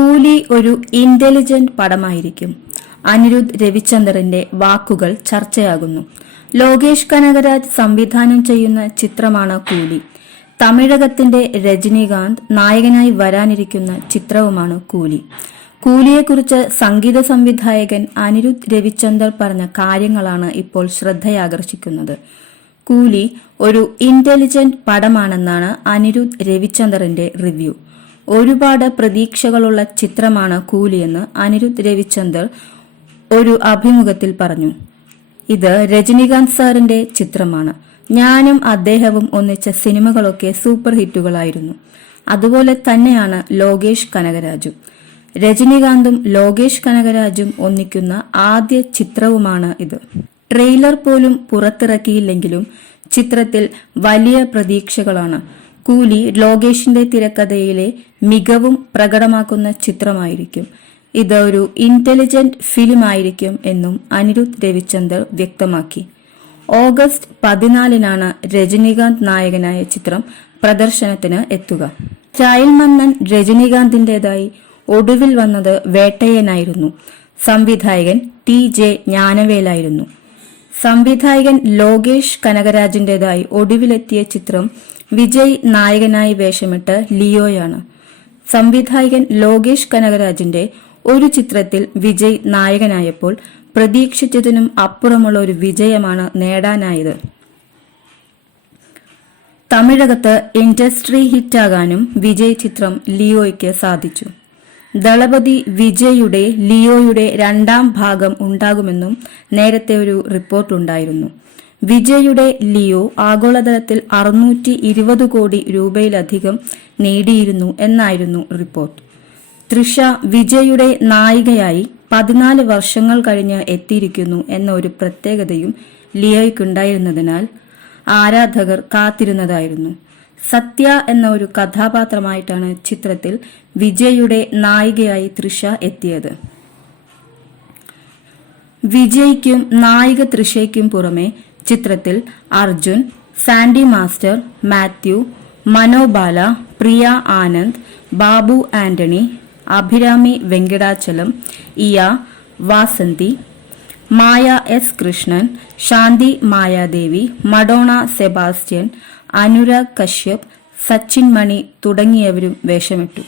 കൂലി ഒരു ഇന്റലിജന്റ് പടമായിരിക്കും. അനിരുദ്ധ് രവിചന്ദറിന്റെ വാക്കുകൾ ചർച്ചയാകുന്നു. ലോകേഷ് കനകരാജ് സംവിധാനം ചെയ്യുന്ന ചിത്രമാണ് കൂലി. തമിഴകത്തിന്റെ രജനീകാന്ത് നായകനായി വരാനിരിക്കുന്ന ചിത്രവുമാണ് കൂലി. കൂലിയെക്കുറിച്ച് സംഗീത സംവിധായകൻ അനിരുദ്ധ് രവിചന്ദർ പറഞ്ഞ കാര്യങ്ങളാണ് ഇപ്പോൾ ശ്രദ്ധയാകർഷിക്കുന്നത്. കൂലി ഒരു ഇന്റലിജന്റ് പടമാണെന്നാണ് അനിരുദ്ധ് രവിചന്ദറിന്റെ റിവ്യൂ. ഒരുപാട് പ്രതീക്ഷകളുള്ള ചിത്രമാണ് കൂലിയെന്ന് അനിരുദ്ധ് രവിചന്ദർ ഒരു അഭിമുഖത്തിൽ പറഞ്ഞു. ഇത് രജനീകാന്ത് സാറിന്റെ ചിത്രമാണ്. ഞാനും അദ്ദേഹവും ഒന്നിച്ച സിനിമകളൊക്കെ സൂപ്പർ ഹിറ്റുകളായിരുന്നു. അതുപോലെ തന്നെയാണ് ലോകേഷ് കനകരാജും. രജനീകാന്തും ലോകേഷ് കനകരാജും ഒന്നിക്കുന്ന ആദ്യ ചിത്രവുമാണ് ഇത്. ട്രെയിലർ പോലും പുറത്തിറക്കിയില്ലെങ്കിലും ചിത്രത്തിൽ വലിയ പ്രതീക്ഷകളാണ്. കൂലി ലോകേഷിന്റെ തിരക്കഥയിലെ മികവും പ്രകടമാക്കുന്ന ചിത്രമായിരിക്കും. ഇത് ഒരു ഇന്റലിജന്റ് ഫിലിം ആയിരിക്കും എന്നും അനിരുദ്ധ് രവിചന്ദർ വ്യക്തമാക്കി. ഓഗസ്റ്റ് 14-നാണ് രജനീകാന്ത് നായകനായ ചിത്രം പ്രദർശനത്തിന് എത്തുക. സ്റ്റൈൽ മന്നൻ രജനീകാന്തിന്റേതായി ഒടുവിൽ വന്നത് വേട്ടയ്യനായിരുന്നു. സംവിധായകൻ TJ ജ്ഞാനവേലായിരുന്നു. സംവിധായകൻ ലോകേഷ് കനകരാജിന്റേതായി ഒടുവിലെത്തിയ ചിത്രം വിജയ് നായകനായി വേഷമിട്ട് ലിയോയാണ്. സംവിധായകൻ ലോകേഷ് കനകരാജിന്റെ ഒരു ചിത്രത്തിൽ വിജയ് നായകനായപ്പോൾ പ്രതീക്ഷിച്ചതിനും അപ്പുറമുള്ള ഒരു വിജയമാണ് നേടാനായത്. തമിഴകത്ത് ഇൻഡസ്ട്രി ഹിറ്റാകാനും വിജയ് ചിത്രം ലിയോയ്ക്ക് സാധിച്ചു. ദളപതി വിജയുടെ ലിയോയുടെ 2ാം ഭാഗം ഉണ്ടാകുമെന്നും നേരത്തെ ഒരു റിപ്പോർട്ടുണ്ടായിരുന്നു. വിജയുടെ ലിയോ ആഗോളതലത്തിൽ 620 കോടി രൂപയിലധികം നേടിയിരുന്നു എന്നായിരുന്നു റിപ്പോർട്ട്. തൃഷ വിജയുടെ നായികയായി 14 വർഷങ്ങൾ കഴിഞ്ഞ് എത്തിയിരിക്കുന്നു എന്ന ഒരു പ്രത്യേകതയും ലിയോയ്ക്കുണ്ടായിരുന്നതിനാൽ ആരാധകർ കാത്തിരുന്നതായിരുന്നു. സത്യ എന്ന ഒരു കഥാപാത്രമായിട്ടാണ് ചിത്രത്തിൽ വിജയുടെ നായികയായി തൃഷ എത്തിയത്. വിജയ്ക്കും നായിക തൃഷയ്ക്കും പുറമെ ചിത്രത്തിൽ അർജുൻ, സാൻഡി മാസ്റ്റർ, മാത്യു, മനോബാല, പ്രിയ ആനന്ദ്, ബാബു ആന്റണി, അഭിരാമി വെങ്കിടാചലം, ഇയ വാസന്തി, മായ എസ് കൃഷ്ണൻ, ശാന്തി മായാദേവി, മഡോണ സെബാസ്റ്റ്യൻ, അനുരാഗ് കശ്യപ്, സച്ചിൻ മണി തുടങ്ങിയവരും വേഷമിട്ടു.